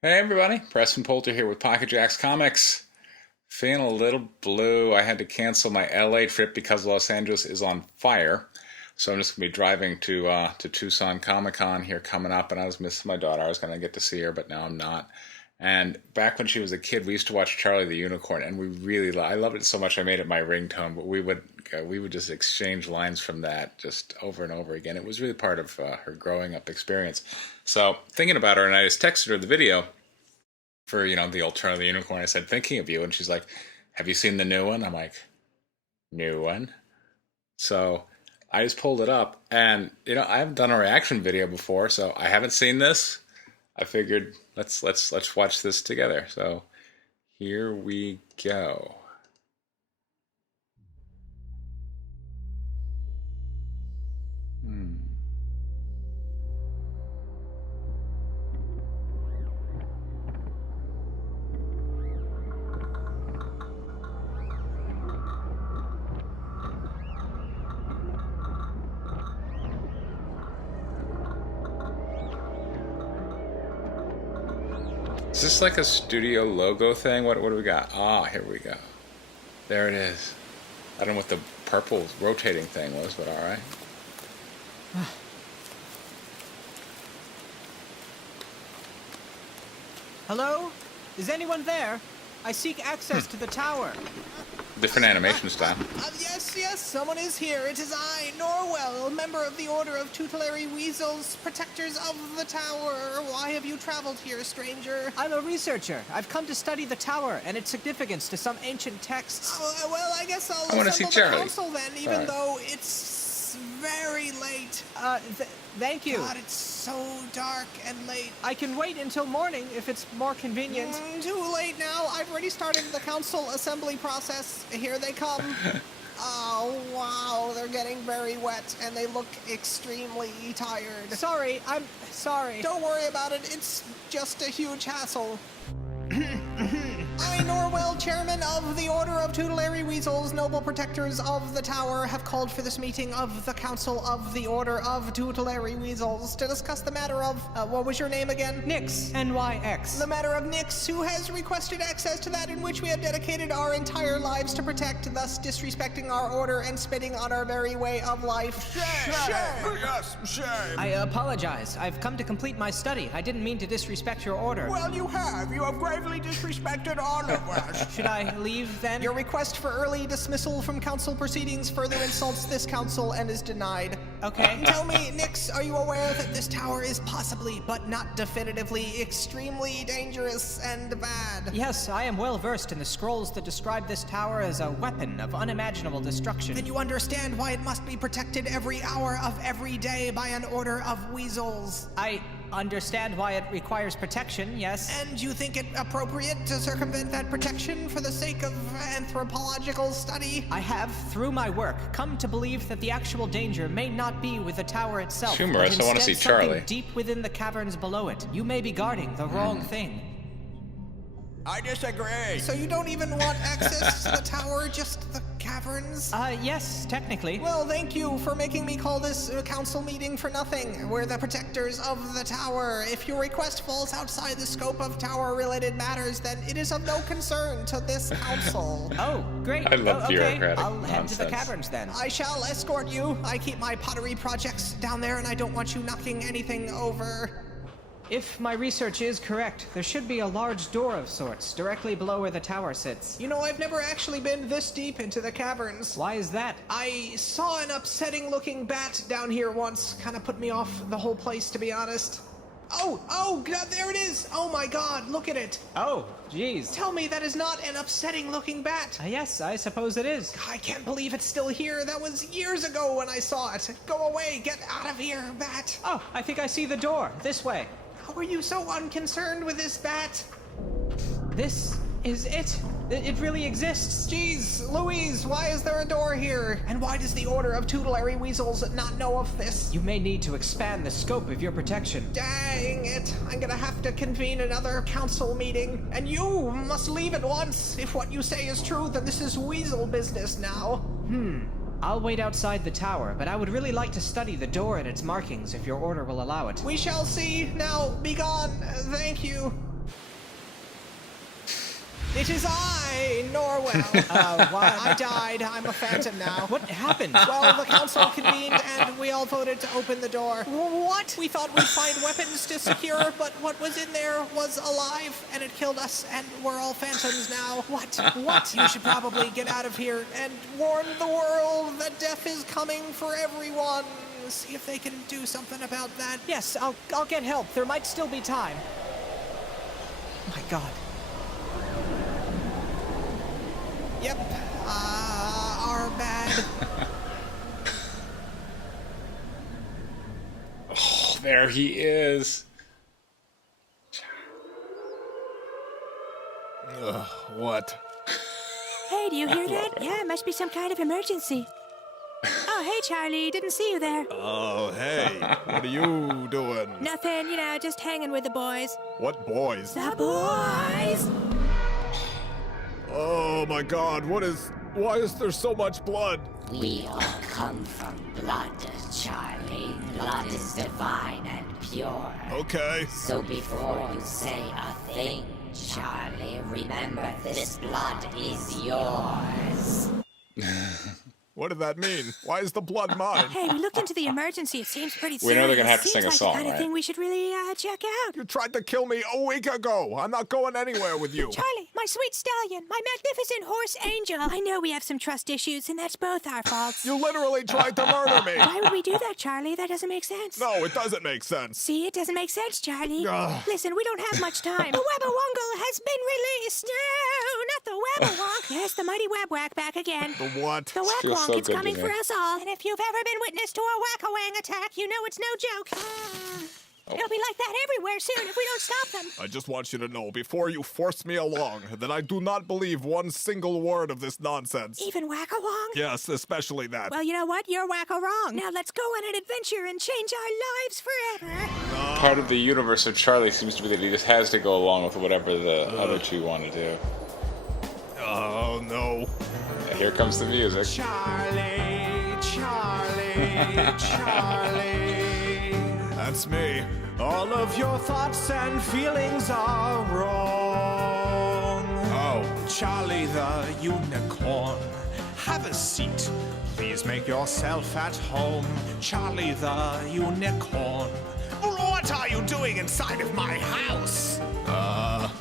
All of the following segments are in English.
Hey everybody, Preston Poulter here with Pocket Jacks Comics. Feeling a little blue. I had to cancel my LA trip because Los Angeles is on fire. So I'm just gonna be driving to Tucson Comic Con here coming up, and I was missing my daughter. I was gonna get to see her, but now I'm not. And back when she was a kid, we used to watch Charlie the Unicorn, and I loved it so much I made it my ringtone. But we would just exchange lines from that just over and over again. It was really part of her growing up experience. So thinking about her, and I just texted her the video for the old Charlie the Unicorn. I said, thinking of you, and she's like, have you seen the new one? I'm like, new one. So I just pulled it up, and I haven't done a reaction video before, so I haven't seen this. I figured let's watch this together. So here we go. Hmm. Is this like a studio logo thing? What do we got? Ah, here we go. There it is. I don't know what the purple rotating thing was, but all right. Hello? Is anyone there? I seek access to the tower. Different animation style. Yes, someone is here. It is I, Norwell, member of the Order of Tutelary Weasels, protectors of the tower. Why have you traveled here, stranger? I'm a researcher. I've come to study the tower and its significance to some ancient texts. Well, I guess I'll I want to see assemble the Charlie. council then, even Alright. though it's very late. Thank you. God, it's so dark and late. I can wait until morning if it's more convenient. Too late now. I've already started the council assembly process. Here they come. Oh, wow, they're getting very wet, and they look extremely tired. Sorry, I'm sorry. Don't worry about it, it's just a huge hassle. I, Norwell, chairman of the Order of Tutelary Weasels, noble protectors of the tower, have called for this meeting of the Council of the Order of Tutelary Weasels to discuss the matter of, what was your name again? Nix, NYX. The matter of Nix, who has requested access to that in which we have dedicated our entire lives to protect, thus disrespecting our order and spitting on our very way of life. Yes, shame. I apologize. I've come to complete my study. I didn't mean to disrespect your order. Well, you have. You have gravely disrespected all of us. Should I leave then? Your request for early dismissal from council proceedings further insults this council and is denied. Okay. Tell me, Nix, are you aware that this tower is possibly, but not definitively, extremely dangerous and bad? Yes, I am well versed in the scrolls that describe this tower as a weapon of unimaginable destruction. Then you understand why it must be protected every hour of every day by an order of weasels. I understand why it requires protection, yes. And you think it appropriate to circumvent that protection for the sake of anthropological study? I have, through my work, come to believe that the actual danger may not be with the tower itself, Humorous, but I wanna instead see Charlie. something deep within the caverns below it. You may be guarding the wrong thing. I disagree. So you don't even want access to the tower, just the caverns? Yes, technically. Well, thank you for making me call this council meeting for nothing. We're the protectors of the tower. If your request falls outside the scope of tower-related matters, then it is of no concern to this council. Oh, great. I love okay. bureaucratic I'll head to the nonsense. caverns then. I shall escort you. I keep my pottery projects down there, and I don't want you knocking anything over. If my research is correct, there should be a large door of sorts directly below where the tower sits. You know, I've never actually been this deep into the caverns. Why is that? I saw an upsetting-looking bat down here once. Kind of put me off the whole place, to be honest. Oh, God, there it is! Oh my God, look at it! Oh, geez. Tell me that is not an upsetting-looking bat. Yes, I suppose it is. I can't believe it's still here. That was years ago when I saw it. Go away, get out of here, bat. Oh, I think I see the door. This way. How are you so unconcerned with this bat? This is it. It really exists. Jeez, Louise, why is there a door here? And why does the Order of Tutelary Weasels not know of this? You may need to expand the scope of your protection. Dang it, I'm gonna have to convene another council meeting. And you must leave at once. If what you say is true, then this is weasel business now. I'll wait outside the tower, but I would really like to study the door and its markings if your order will allow it. We shall see. Now, be gone. Thank you. It is I, Norwell. What? I died. I'm a phantom now. What happened? Well, the council convened and we all voted to open the door. What? We thought we'd find weapons to secure, but what was in there was alive and it killed us and we're all phantoms now. What? What? You should probably get out of here and warn the world that death is coming for everyone. See if they can do something about that. Yes, I'll get help. There might still be time. My God. Yep. Our bad. Oh, there he is. What? Hey, do you hear that? Yeah, it must be some kind of emergency. Oh, hey, Charlie. Didn't see you there. Oh, hey. What are you doing? Nothing, just hanging with the boys. What boys? The boys! Oh my God, why is there so much blood? We all come from blood, Charlie. Blood is divine and pure. Okay. So before you say a thing, Charlie, remember this blood is yours. What did that mean? Why is the blood mine? Hey, we looked into the emergency. It seems pretty We know they're serious. gonna have to sing a Seems song, like the kind right? of thing we should really check out. You tried to kill me a week ago. I'm not going anywhere with you. Charlie, my sweet stallion, my magnificent horse angel. I know we have some trust issues, and that's both our faults. You literally tried to murder me. Why would we do that, Charlie? That doesn't make sense. No, it doesn't make sense. See, it doesn't make sense, Charlie. Ugh. Listen, we don't have much time. The Webbawongle has been released. No, not the Webbawonk. Yes, the mighty Webwack back again. The what? The feels Wackwonk, so it's good to coming me. for us all. And if you've ever been witness to a Wackawang attack, you know it's no joke. It'll be like that everywhere soon if we don't stop them. I just want you to know, before you force me along, that I do not believe one single word of this nonsense. Even Wackawong? Yes, especially that. Well, you know what? You're wrong. Now let's go on an adventure and change our lives forever. Part of the universe of Charlie seems to be that he just has to go along with whatever the other two want to do. Oh, no. And here comes the music. Charlie, Charlie, Charlie. That's me. All of your thoughts and feelings are wrong. Oh. Charlie the unicorn, have a seat. Please make yourself at home. Charlie the unicorn. What are you doing inside of my house?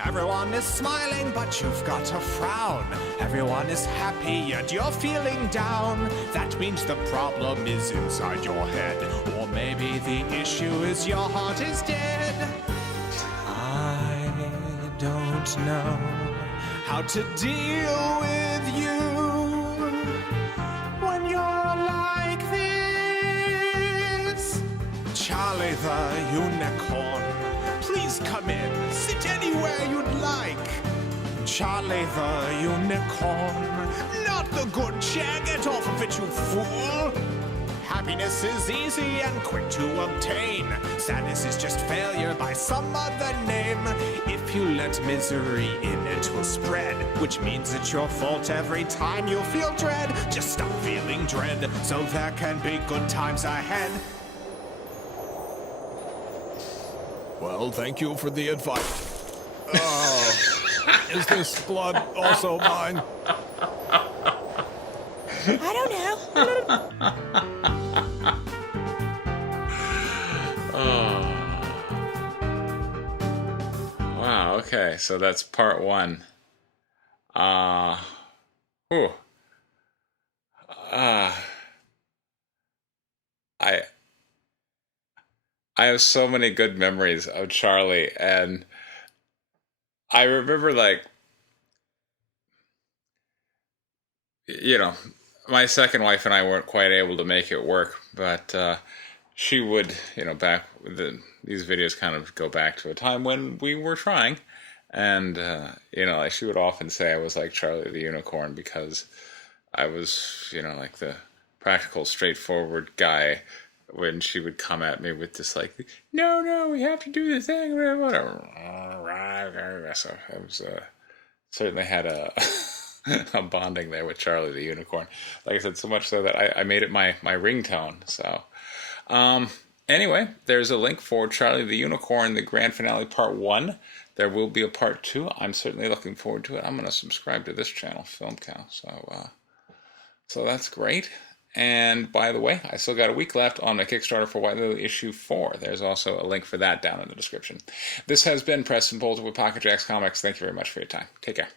Everyone is smiling, but you've got a frown. Everyone is happy, yet you're feeling down. That means the problem is inside your head. Or maybe the issue is your heart is dead. I don't know how to deal with you when you're like this. Charlie the unicorn, please come in. Sit anywhere you'd like. Charlie the unicorn, not the good chair. Get off of it, you fool. Happiness is easy and quick to obtain. Sadness is just failure by some other name. If you let misery in, it will spread, which means it's your fault every time you feel dread. Just stop feeling dread so there can be good times ahead. Well, thank you for the advice. Oh. Is this blood also mine? I don't know. Wow, okay, so that's part one. Whew. I have so many good memories of Charlie, and I remember, like, my second wife and I weren't quite able to make it work, but she would, these videos kind of go back to a time when we were trying, and, like, she would often say I was like Charlie the Unicorn because I was, like the practical, straightforward guy when she would come at me with this, like, no, we have to do the thing, whatever. So I was, certainly had a bonding there with Charlie the Unicorn. Like I said, so much so that I made it my ringtone. So, anyway, there's a link for Charlie the Unicorn, the grand finale part 1. There will be a part 2. I'm certainly looking forward to it. I'm going to subscribe to this channel, Film Cow. So that's great. And by the way, I still got a week left on my Kickstarter for White Lily issue 4. There's also a link for that down in the description. This has been Preston Bolter with Pocket Jacks Comics. Thank you very much for your time. Take care.